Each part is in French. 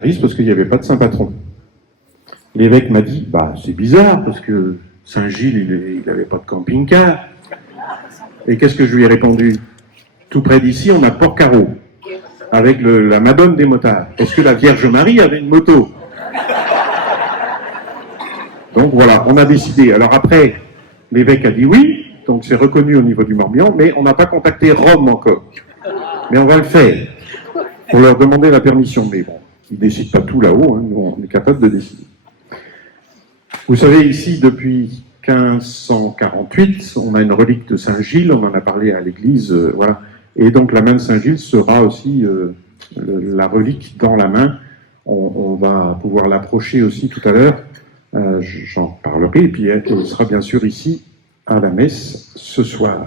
parce qu'il n'y avait pas de saint patron. L'évêque m'a dit, bah c'est bizarre parce que Saint-Gilles, il n'avait pas de camping-car. Et qu'est-ce que je lui ai répondu? Tout près d'ici, on a Port-Carreau, avec la Madone des motards. Est-ce que la Vierge Marie avait une moto? Donc voilà, on a décidé. Alors après, l'évêque a dit oui, donc c'est reconnu au niveau du Morbihan, mais on n'a pas contacté Rome encore. Mais on va le faire, pour leur demander la permission. Mais bon, ils ne décident pas tout là-haut, hein, nous on est capable de décider. Vous savez, ici, depuis 1548, on a une relique de Saint-Gilles, on en a parlé à l'église, voilà. Et donc la main de Saint-Gilles sera aussi la relique dans la main. On va pouvoir l'approcher aussi tout à l'heure, j'en parlerai, et puis elle sera bien sûr ici à la messe ce soir.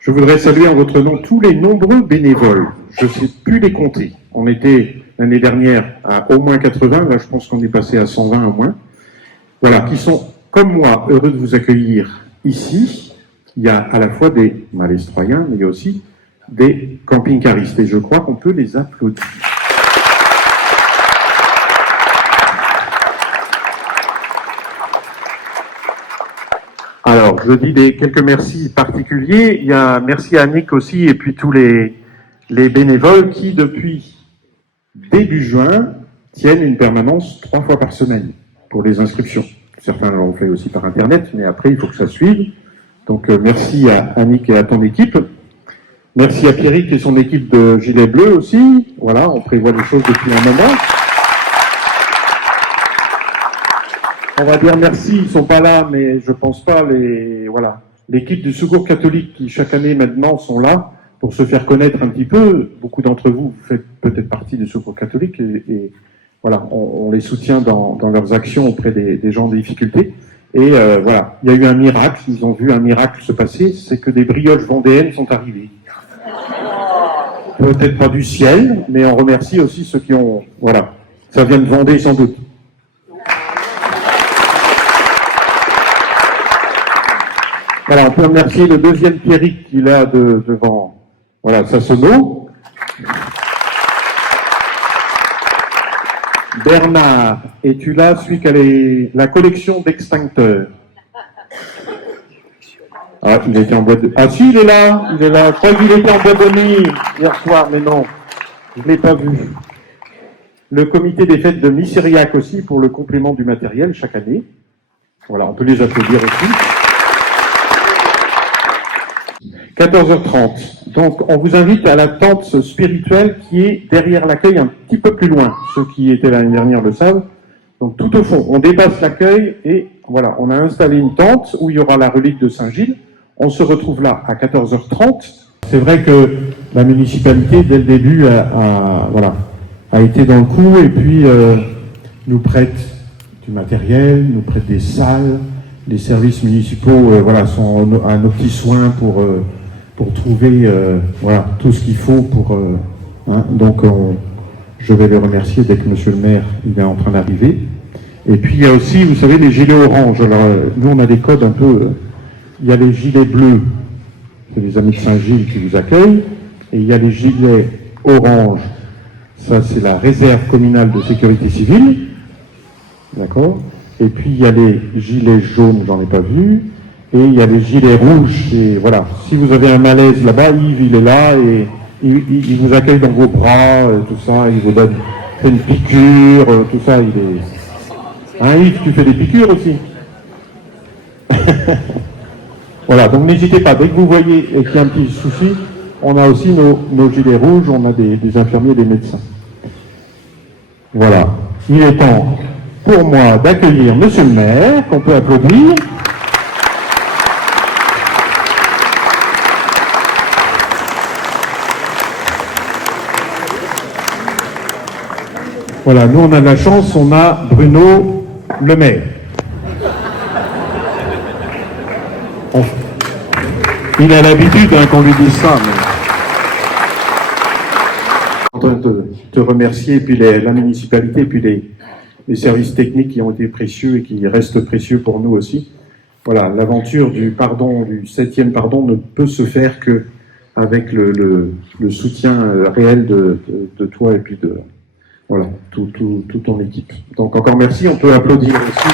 Je voudrais saluer en votre nom tous les nombreux bénévoles, je ne sais plus les compter. On était l'année dernière à au moins 80, là je pense qu'on est passé à 120 au moins. Voilà, qui sont, comme moi, heureux de vous accueillir ici. Il y a à la fois des Malestroyens, mais il y a aussi des camping-caristes. Et je crois qu'on peut les applaudir. Alors, je dis quelques merci particuliers. Il y a merci à Annick aussi, et puis tous les bénévoles qui, depuis début juin, tiennent une permanence 3 fois par semaine pour les inscriptions. Certains l'ont fait aussi par Internet, mais après, il faut que ça suive. Donc, merci à Annick et à ton équipe. Merci à Pierrick et son équipe de Gilets Bleus aussi. Voilà, on prévoit les choses depuis un moment. On va dire merci, ils ne sont pas là, mais je ne pense pas, voilà. L'équipe du Secours catholique qui, chaque année maintenant, sont là pour se faire connaître un petit peu. Beaucoup d'entre vous faites peut-être partie du Secours catholique et voilà, on les soutient dans leurs actions auprès des gens en difficulté. Et voilà, il y a eu un miracle, ils ont vu un miracle se passer, c'est que des brioches vendéennes sont arrivées. Peut-être pas du ciel, mais on remercie aussi ceux qui ont... Voilà, ça vient de Vendée sans doute. Voilà, on peut remercier le deuxième Pierrick qui est là devant... Voilà, Sassonneau. Bernard, es-tu là, celui qui a la collection d'extincteurs? Ah, il était en boîte de... Ah si, il est là. Je crois qu'il était en boîte de nuit hier soir, mais non, je ne l'ai pas vu. Le comité des fêtes de Missériac aussi pour le complément du matériel chaque année. Voilà, on peut les applaudir aussi. 14h30. Donc, on vous invite à la tente spirituelle qui est derrière l'accueil, un petit peu plus loin. Ceux qui étaient l'année dernière le savent. Donc, tout au fond, on dépasse l'accueil et voilà, on a installé une tente où il y aura la relique de Saint-Gilles. On se retrouve là à 14h30. C'est vrai que la municipalité, dès le début, a été dans le coup et puis nous prête du matériel, nous prête des salles. Les services municipaux sont à nos petits soins pour trouver tout ce qu'il faut pour... Donc, je vais les remercier dès que monsieur le maire il est en train d'arriver. Et puis, il y a aussi, vous savez, les gilets oranges. Alors, nous, on a des codes un peu... il y a les gilets bleus, c'est les amis de Saint-Gilles qui vous accueillent. Et il y a les gilets oranges. Ça, c'est la réserve communale de sécurité civile. D'accord ? Et puis, il y a les gilets jaunes, j'en ai pas vu. Et il y a les gilets rouges. Et voilà, si vous avez un malaise là-bas, Yves, il est là et il vous accueille dans vos bras, tout ça. Il vous donne une piqûre, tout ça. Il est... Hein, Yves, tu fais des piqûres aussi. Voilà, donc n'hésitez pas. Dès que vous voyez qu'il y a un petit souci, on a aussi nos gilets rouges, on a des infirmiers, des médecins. Voilà. Il est temps pour moi d'accueillir monsieur le maire, qu'on peut applaudir. Voilà, nous on a de la chance, on a Bruno le maire. Il a l'habitude qu'on lui dise ça. En train de te remercier, et puis la municipalité, et puis les services techniques qui ont été précieux et qui restent précieux pour nous aussi. Voilà, l'aventure du 7e pardon, ne peut se faire qu'avec le soutien réel de toi et puis voilà, toute ton équipe. Donc encore merci, on peut applaudir aussi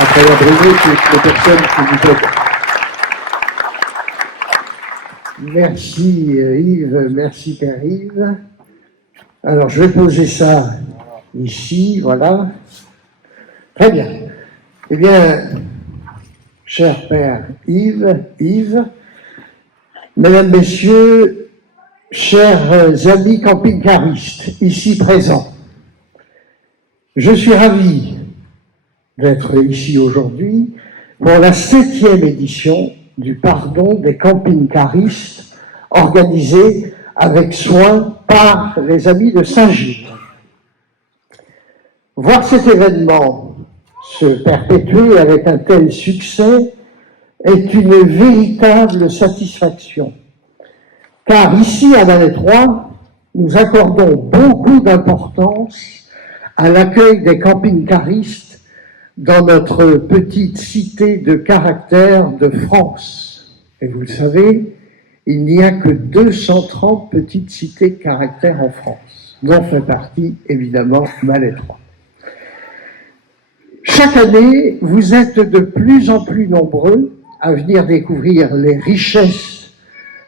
après la Bruno toutes les personnes qui vous aident. Merci Yves, merci Père-Yves. Alors je vais poser ça ici, voilà. Très bien. Eh bien, cher Père Yves, Mesdames, Messieurs, chers amis camping-caristes ici présents, je suis ravi d'être ici aujourd'hui pour la 7e édition du Pardon des camping-caristes organisée avec soin par les amis de Saint-Gilles. Voir cet événement se perpétuer avec un tel succès est une véritable satisfaction. Car ici, à Malétroit, nous accordons beaucoup d'importance à l'accueil des camping-caristes dans notre petite cité de caractère de France. Et vous le savez, il n'y a que 230 petites cités de caractère en France, dont fait partie, évidemment, Malétroit. Chaque année, vous êtes de plus en plus nombreux à venir découvrir les richesses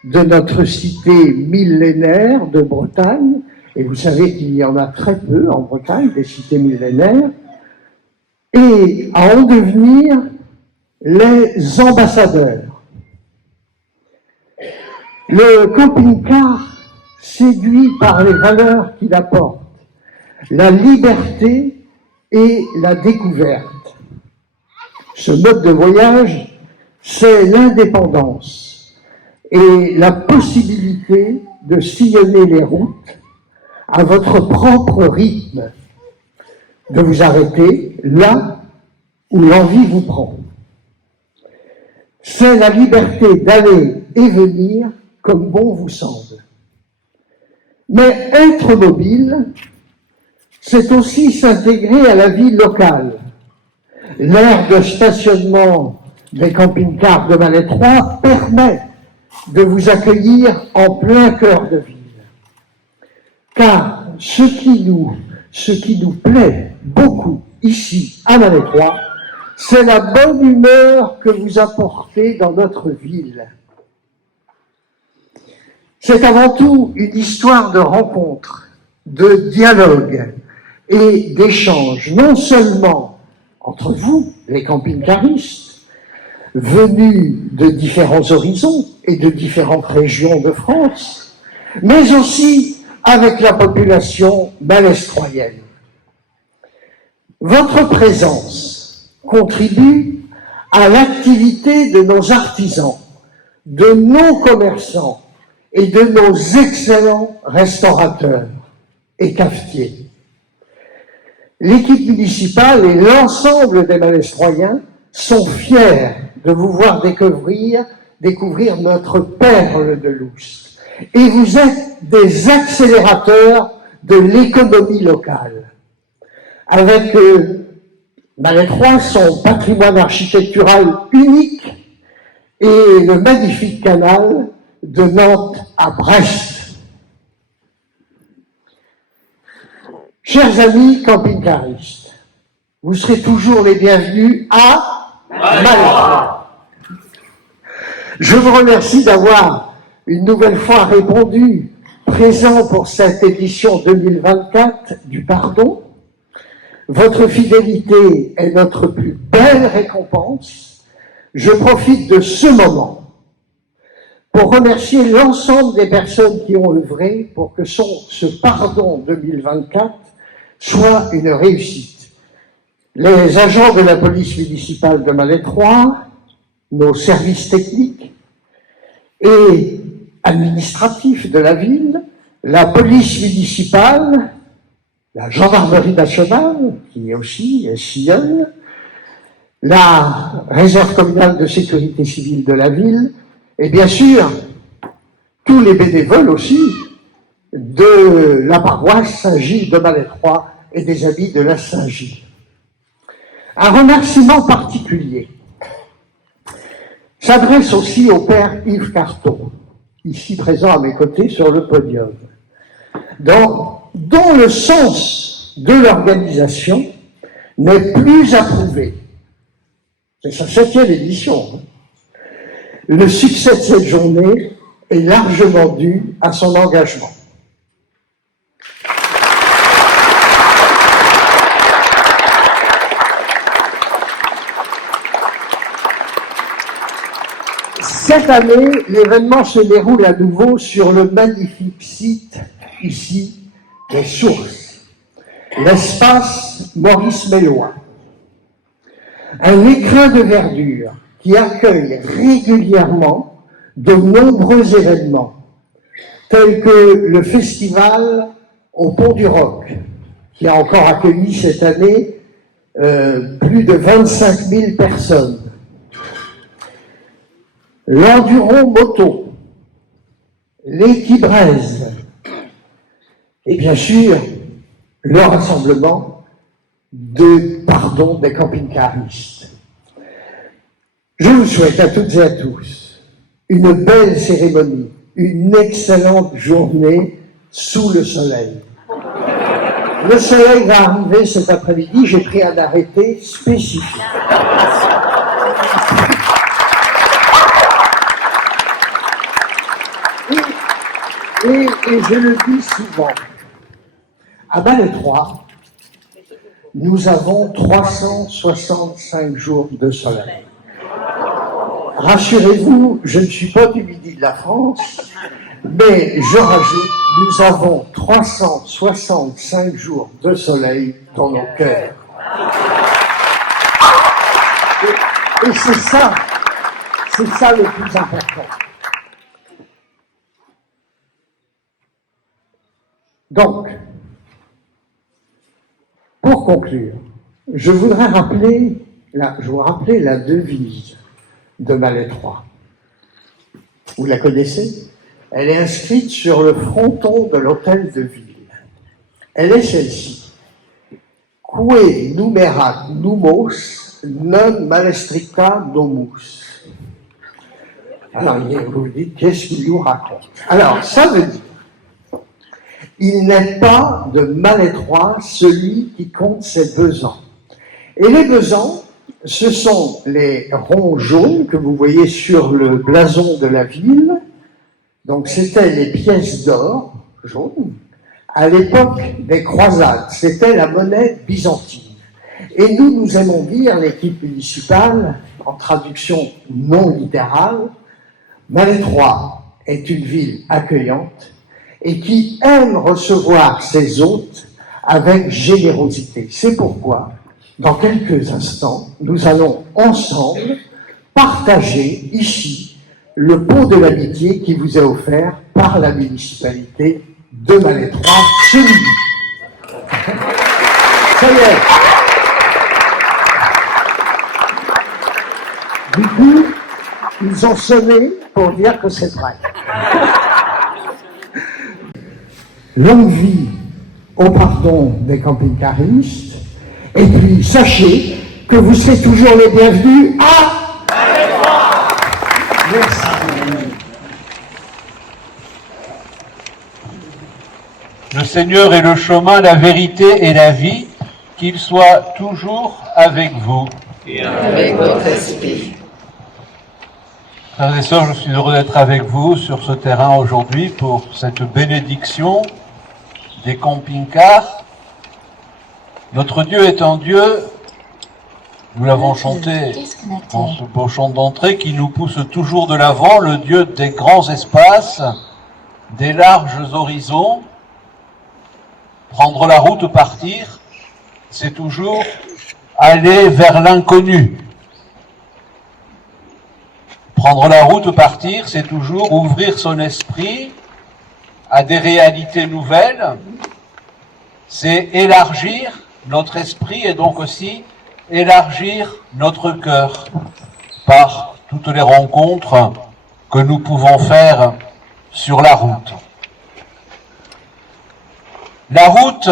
de notre cité millénaire de Bretagne, et vous savez qu'il y en a très peu en Bretagne, des cités millénaires, et à en devenir les ambassadeurs. Le camping-car séduit par les valeurs qu'il apporte, la liberté et la découverte. Ce mode de voyage, c'est l'indépendance et la possibilité de sillonner les routes à votre propre rythme, de vous arrêter là où l'envie vous prend. C'est la liberté d'aller et venir comme bon vous semble. Mais être mobile, c'est aussi s'intégrer à la vie locale. L'aire de stationnement des camping-cars de Malétroit permet de vous accueillir en plein cœur de ville. Car ce qui nous plaît beaucoup ici à Malétroit, c'est la bonne humeur que vous apportez dans notre ville. C'est avant tout une histoire de rencontre, de dialogue et d'échange, non seulement entre vous, les camping-caristes, venus de différents horizons et de différentes régions de France, mais aussi avec la population malestroyenne. Votre présence contribue à l'activité de nos artisans, de nos commerçants et de nos excellents restaurateurs et cafetiers. L'équipe municipale et l'ensemble des Malestroyens sont fiers de vous voir découvrir notre perle de Loust. Et vous êtes des accélérateurs de l'économie locale. Avec Malétroit, son patrimoine architectural unique et le magnifique canal de Nantes à Brest. Chers amis camping-caristes, vous serez toujours les bienvenus à Malétroit. Je vous remercie d'avoir une nouvelle fois répondu présent pour cette édition 2024 du Pardon. Votre fidélité est notre plus belle récompense. Je profite de ce moment pour remercier l'ensemble des personnes qui ont œuvré pour que ce Pardon 2024 soit une réussite. Les agents de la police municipale de Malétroit, nos services techniques et administratifs de la ville, la police municipale, la gendarmerie nationale, qui est aussi sillonne, la réserve communale de sécurité civile de la ville, et bien sûr, tous les bénévoles aussi de la paroisse Saint-Gilles de Malétroit et des amis de la Saint-Gilles. Un remerciement particulier s'adresse aussi au père Yves Carton, ici présent à mes côtés sur le podium, dont le sens de l'organisation n'est plus approuvé. C'est sa 7e édition. Le succès de cette journée est largement dû à son engagement. Cette année, l'événement se déroule à nouveau sur le magnifique site, ici, des Sources, l'espace Maurice Mélois. Un écrin de verdure qui accueille régulièrement de nombreux événements, tels que le festival au Pont du Roc, qui a encore accueilli cette année plus de 25 000 personnes. L'Enduro Moto, l'Équibraise, et bien sûr, le rassemblement des camping-caristes. Je vous souhaite à toutes et à tous une belle cérémonie, une excellente journée sous le soleil. Le soleil va arriver cet après-midi, j'ai pris un arrêté spécifique. Et je le dis souvent, à Malétroit, nous avons 365 jours de soleil. Rassurez-vous, je ne suis pas du midi de la France, mais je rajoute, nous avons 365 jours de soleil dans nos cœurs. Et c'est ça le plus important. Donc, pour conclure, je voudrais vous rappeler la devise de Malétroit. Vous la connaissez? Elle est inscrite sur le fronton de l'hôtel de ville. Elle est celle-ci. Que numerat numos non malestricta domus. Alors, vous vous dites, qu'est-ce qu'il nous raconte? Alors, ça veut dire, il n'est pas de Malétroit celui qui compte ses besants. Et les besants, ce sont les ronds jaunes que vous voyez sur le blason de la ville. Donc c'était les pièces d'or jaunes. À l'époque des croisades, c'était la monnaie byzantine. Et nous aimons dire, l'équipe municipale, en traduction non littérale, Malétroit est une ville accueillante et qui aime recevoir ses hôtes avec générosité. C'est pourquoi, dans quelques instants, nous allons ensemble partager ici le pot de l'amitié qui vous est offert par la municipalité de Malétroit ce midi. Ça y est. Du coup, ils ont sonné pour dire que c'est vrai. Longue vie au pardon des camping-caristes, et puis sachez que vous serez toujours les bienvenus à Malétroit. Merci. Le Seigneur est le chemin, la vérité et la vie, qu'il soit toujours avec vous. Et avec votre esprit. Frères et sœurs, je suis heureux d'être avec vous sur ce terrain aujourd'hui pour cette bénédiction des camping-cars. Notre Dieu est un Dieu, nous l'avons chanté dans ce beau chant d'entrée, qui nous pousse toujours de l'avant, le Dieu des grands espaces, des larges horizons. Prendre la route, partir, c'est toujours aller vers l'inconnu. Prendre la route, partir, c'est toujours ouvrir son esprit à des réalités nouvelles. C'est élargir notre esprit et donc aussi élargir notre cœur par toutes les rencontres que nous pouvons faire sur la route. La route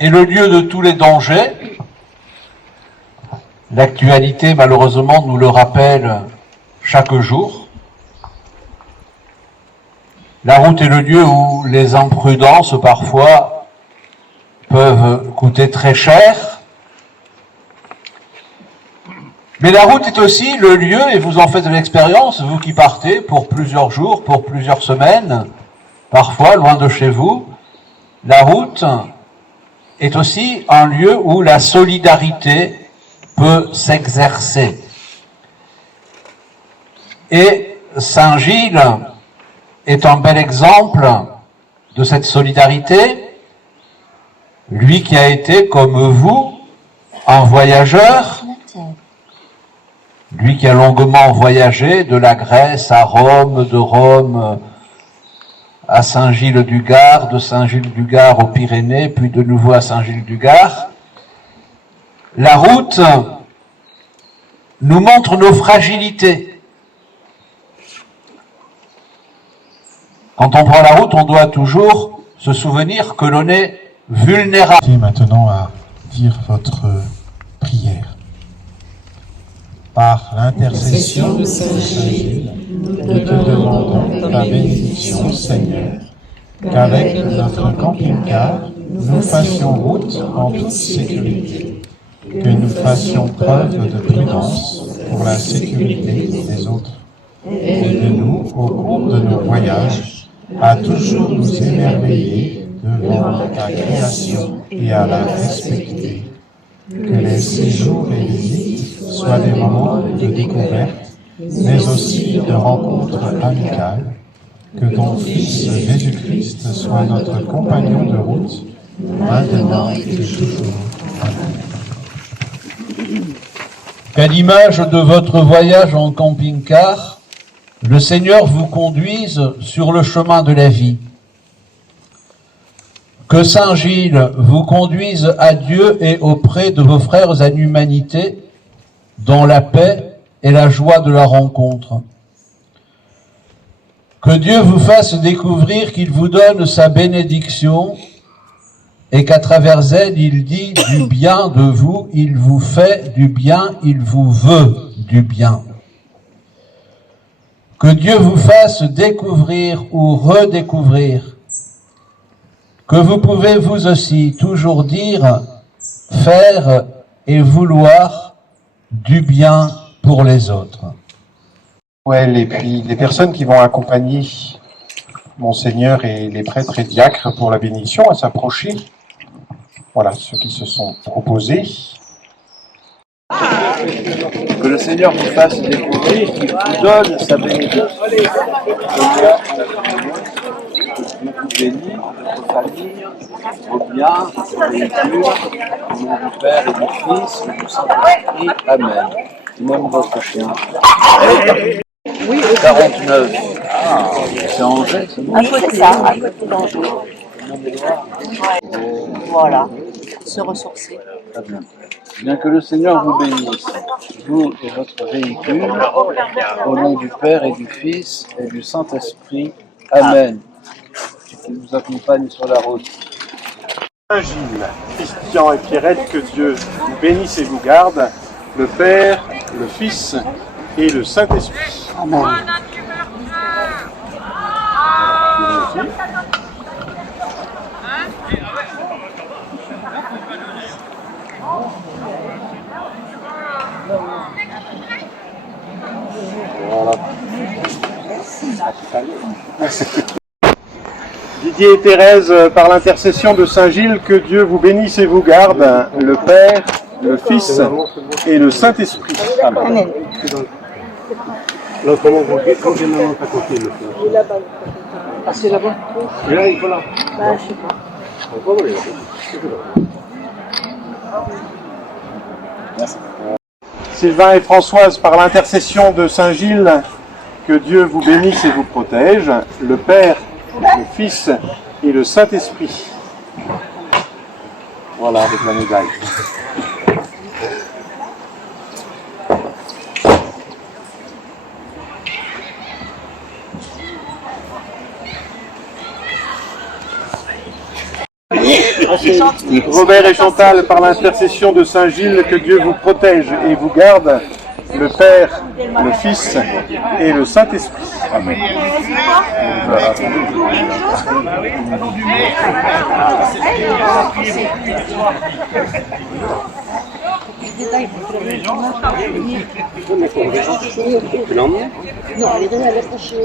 est le lieu de tous les dangers. L'actualité, malheureusement, nous le rappelle chaque jour. La route est le lieu où les imprudences, parfois, peuvent coûter très cher. Mais la route est aussi le lieu, et vous en faites de l'expérience, vous qui partez pour plusieurs jours, pour plusieurs semaines, parfois loin de chez vous, la route est aussi un lieu où la solidarité peut s'exercer. Et Saint-Gilles est un bel exemple de cette solidarité, lui qui a été, comme vous, un voyageur, lui qui a longuement voyagé de la Grèce à Rome, de Rome à Saint-Gilles-du-Gard, de Saint-Gilles-du-Gard aux Pyrénées, puis de nouveau à Saint-Gilles-du-Gard. La route nous montre nos fragilités. Quand on prend la route, on doit toujours se souvenir que l'on est vulnérable. Et maintenant à dire votre prière. Par l'intercession de Saint Gilles, nous te demandons ta bénédiction, Seigneur, qu'avec notre camping-car, nous fassions route en toute sécurité, que nous fassions preuve de prudence pour la sécurité des autres. Aide-nous, au cours de nos voyages, à toujours nous émerveiller devant ta création et à la respecter. Que les séjours et visites soient des moments de découverte, mais aussi de rencontres amicales. Que ton Fils Jésus-Christ soit notre compagnon de route, maintenant et toujours. Qu'à l'image de votre voyage en camping-car, le Seigneur vous conduise sur le chemin de la vie. Que Saint Gilles vous conduise à Dieu et auprès de vos frères en humanité, dans la paix et la joie de la rencontre. Que Dieu vous fasse découvrir qu'il vous donne sa bénédiction et qu'à travers elle, il dit du bien de vous, il vous fait du bien, il vous veut du bien. Que Dieu vous fasse découvrir ou redécouvrir que vous pouvez vous aussi toujours dire, faire et vouloir du bien pour les autres. Ouais, et puis les personnes qui vont accompagner Monseigneur et les prêtres et diacres pour la bénédiction à s'approcher. Voilà, ceux qui se sont proposés. Que le Seigneur vous fasse découvrir qu'il vous donne sa bénédiction. Dieu vous bénit, votre famille, vos biens, vos véhicules, au nom du Père et du Fils et du Saint-Esprit. Amen. Et même votre chien. 49. C'est Angers, c'est bon? À côté, à côté d'Angers. Voilà, se ressourcer. Très bien. Bien que le Seigneur vous bénisse, vous et votre véhicule, au nom du Père et du Fils et du Saint-Esprit. Amen. Qu'il vous accompagne sur la route. Saint Gilles, Christian et Pierrette, que Dieu vous bénisse et vous garde, le Père, le Fils et le Saint-Esprit. Amen. Didier et Thérèse, par l'intercession de Saint Gilles, que Dieu vous bénisse et vous garde, le Père, le Fils et le Saint-Esprit. Amen. Là, comment vous dites, quand j'ai ma montre à côté, le fleur. Il est là-bas. Ah, c'est là-bas? Et là, il faut là. Bah, je sais pas. Sylvain et Françoise, par l'intercession de Saint Gilles, que Dieu vous bénisse et vous protège, le Père, le Fils et le Saint-Esprit. Voilà, avec la médaille. Robert et Chantal, par l'intercession de Saint Gilles, que Dieu vous protège et vous garde, le Père, le Fils et le Saint-Esprit. Amen. Non, elle est allée chercher.